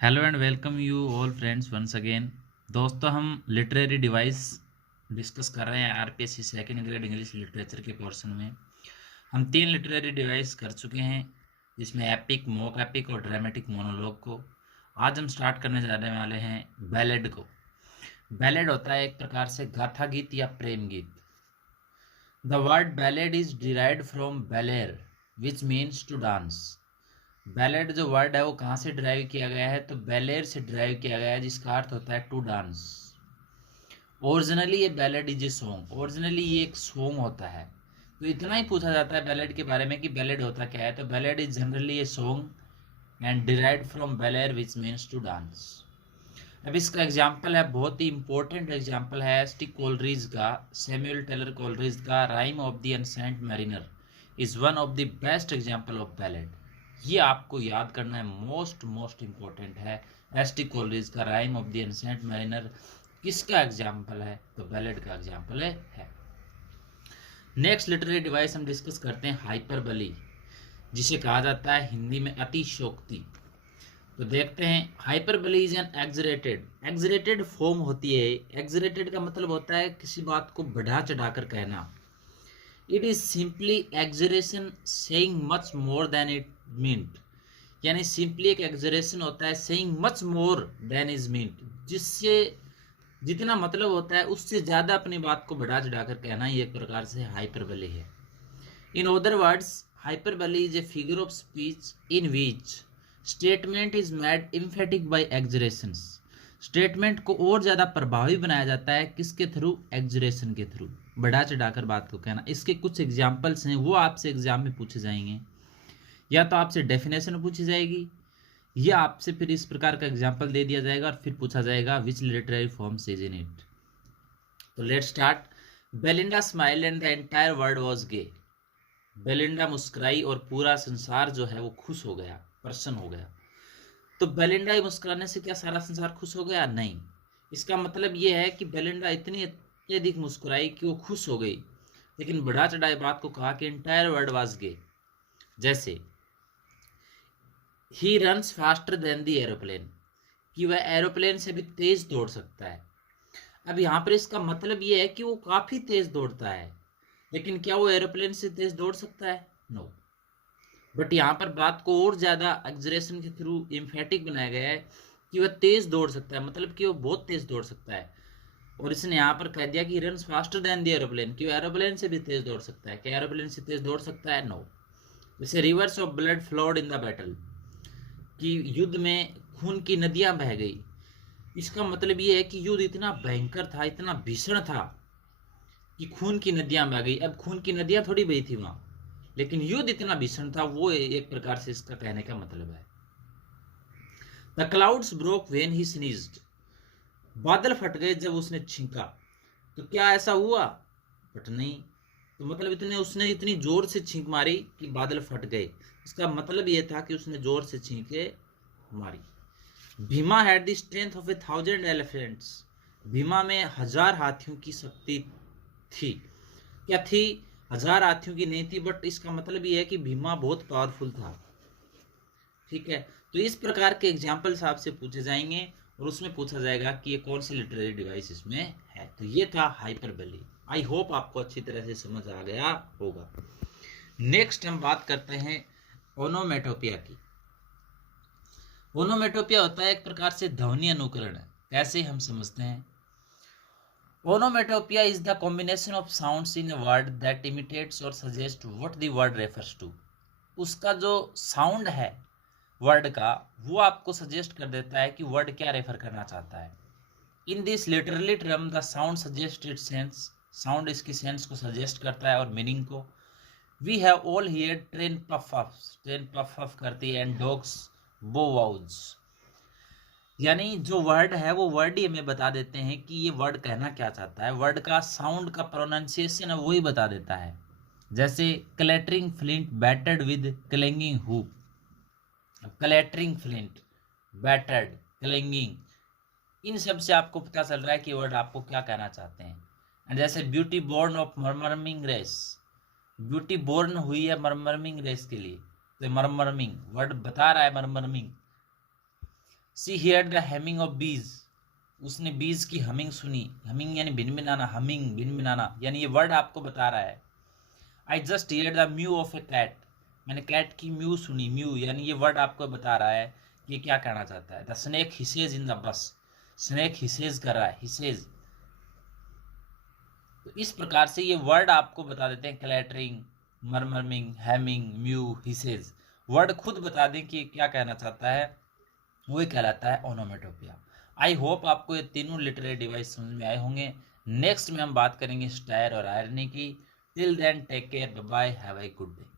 Hello and welcome you all friends once again. दोस्तों, हम literary device discuss कर रहे हैं RPSC second grade English literature के पोर्शन में। हम 3 लिटरेरी डिवाइस कर चुके हैं, जिसमें एपिक, मॉक एपिक और ड्रामेटिक मोनोलॉग को। आज हम स्टार्ट करने जाने वाले हैं बैलेड को। बैलेड होता है एक प्रकार से गाथा गीत या प्रेम गीत। The word ballad is derived from ballare which means to dance. Ballad जो वर्ड है वो कहाँ से ड्राइव किया गया है, तो बैलेर से ड्राइव किया गया है, जिसका अर्थ होता है टू डांस। ओरिजिनली ये ballad is a song, originally ये एक सॉन्ग होता है। तो इतना ही पूछा जाता है बैलेड के बारे में कि बैलेड होता क्या है, तो ballad is generally a song and derived from ballare which means to dance. अब इसका एग्जाम्पल है, बहुत ही इंपॉर्टेंट एग्जाम्पल है एस.टी. कोलरिज का, सैमुअल टेलर कोलरिज का rhyme of the unsent mariner is one of the best example of ballad. ये आपको याद करना है, मोस्ट इंपॉर्टेंट है। एस.टी. कोलरिज का rhyme of the ancient mariner किसका एग्जाम्पल है, तो बैलेड का एग्जाम्पल है। नेक्स्ट लिटरेरी डिवाइस हम डिस्कस करते हैं हाइपरबली, जिसे कहा जाता है हिंदी में अतिशयोक्ति। तो देखते हैं, हाइपरबली इज एन एग्जरेटेड फॉर्म होती है। एग्जरेटेड का मतलब होता है किसी बात को बढ़ा चढ़ाकर कहना। It is simply exaggeration saying much more than it meant, यानी सिंपली एक एग्जरेशन होता है saying much more than is meant, जिससे जितना मतलब होता है उससे ज़्यादा अपनी बात को बढ़ा चढ़ाकर कहना, ये एक प्रकार से हाइपरबली है। In other words, hyperbole is a figure of speech in which statement is made emphatic by exaggerations. Statement को और ज़्यादा प्रभावी बनाया जाता है किसके थ्रू, एग्जरेशन के थ्रू, बढ़ा चढ़ाकर बात को कहना। इसके कुछ एग्जाम्पल्स हैं, वो आपसे एग्जाम में पूछे जाएंगे। या तो आपसे डेफिनेशन पूछी जाएगी, या आपसे फिर इस प्रकार का एग्जाम्पल दे दिया जाएगा और फिर पूछा जाएगा which literary forms is in it. तो let start. Belinda smile and the entire world was gay. बेलिंडा मुस्कुराई और पूरा संसार जो है वो खुश हो गया, प्रसन्न हो गया। तो बेलिंडा मुस्कुराने से क्या सारा संसार खुश हो गया? नहीं। इसका मतलब ये है कि बेलिंडा इतनी अत्यधिक मुस्कुराई कि वो खुश हो गई, लेकिन बढ़ा चढ़ाए बात को कहा कि एंटायर वर्ल्ड वाज गे। जैसे he runs faster than the aeroplane, कि वह एरोप्लेन से भी तेज दौड़ सकता है। अब यहाँ पर इसका मतलब ये है कि वो काफी तेज दौड़ता है, लेकिन क्या वो एरोप्लेन से तेज दौड़ सकता है? नो। बट यहाँ पर बात को और ज्यादा एग्जरेशन के थ्रू एम्फेटिक बनाया गया है कि वह तेज दौड़ सकता है, मतलब कि वो बहुत तेज दौड़ सकता है। और इसने यहाँ पर कह दिया कि runs faster than the aeroplane, कि वो एरोप्लेन से भी तेज दौड़ सकता है। क्या एरोप्लेन से तेज दौड़ सकता है? नो। जैसे reverse of blood flowed in the battle, कि युद्ध में खून की नदियां बह गई। इसका मतलब ये है कि युद्ध इतना भयंकर था, इतना भीषण था कि खून की नदियां बह गई। अब खून की नदियां थोड़ी बही थी वहां, लेकिन युद्ध इतना भीषण था, वो एक प्रकार से इसका कहने का मतलब है। The clouds broke when he sneezed, बादल फट गए जब उसने छींका। तो क्या ऐसा हुआ? बट नहीं। तो मतलब उसने इतनी जोर से छींक मारी कि बादल फट गए। इसका मतलब ये था कि उसने जोर से छींके मारी। Bhima had the strength of 1,000 elephants, Bhima में 1000 हाथियों की शक्ति थी। क्या थी? 1000 हाथियों की नहीं थी, बट इसका मतलब ये है कि भीमा बहुत पावरफुल था। ठीक है, तो इस प्रकार के एग्जाम्पल्स आपसे पूछे जाएंगे और उसमें पूछा जाएगा कि ये कौन सी लिटरेरी डिवाइस इसमें है। तो ये था हाइपरबली। आई होप आपको अच्छी तरह से समझ आ गया होगा। नेक्स्ट हम बात करते हैं ओनोमेटोपिया की। ओनोमेटोपिया होता है एक प्रकार से ध्वनि अनुकरण। कैसे हम समझते हैं? Onomatopoeia is the combination of sounds in a word that imitates or suggest what the word refers to. उसका जो साउंड है वर्ड का, वो आपको सजेस्ट कर देता है कि वर्ड क्या रेफर करना चाहता है। In this literally term the sound suggest it's sense, sound इसकी सेंस को सजेस्ट करता है और मीनिंग को। We have all hear train puff up, train puff up करती है, एंड डॉग्स बो वाउज। यानी जो वर्ड है वो वर्ड ही हमें बता देते हैं कि ये वर्ड कहना क्या चाहता है। वर्ड का साउंड का प्रोनाउंसिएशन है वही बता देता है। जैसे clattering flint battered with clanging hoop. Clattering flint, battered, clanging, इन सब से आपको पता चल रहा है कि वर्ड आपको क्या कहना चाहते हैं। एंड जैसे beauty born of murmuring race, beauty born हुई है मरमरमिंग रेस के लिए, तो मरमरमिंग वर्ड बता रहा है मरमरमिंग। सी हियर्ड द हमिंग ऑफ बीज, उसने बीज की हमिंग सुनी। हमिंग यानी भिनभिनाना, हमिंग भिनभिनाना, यानी ये वर्ड आपको बता रहा है। I just heard the mew of a cat, मैंने कैट की म्यू सुनी। म्यू यानी ये वर्ड आपको बता रहा है ये क्या कहना चाहता है। The snake hisses in the bush, snake hisses कर रहा है, हिसेज। तो इस प्रकार से ये वर्ड आपको बता देते हैं, क्लैटरिंग, मरमरिंग, हैमिंग, म्यू, हिसेज। वर्ड खुद बता दें कि क्या कहना चाहता है, वो कहलाता है ओनोमेटोपिया। आई होप आपको ये तीनों लिटरेरी डिवाइस समझ में आए होंगे। नेक्स्ट में हम बात करेंगे स्टायर और आयरनी की। Till then take care, bye bye, have a good day.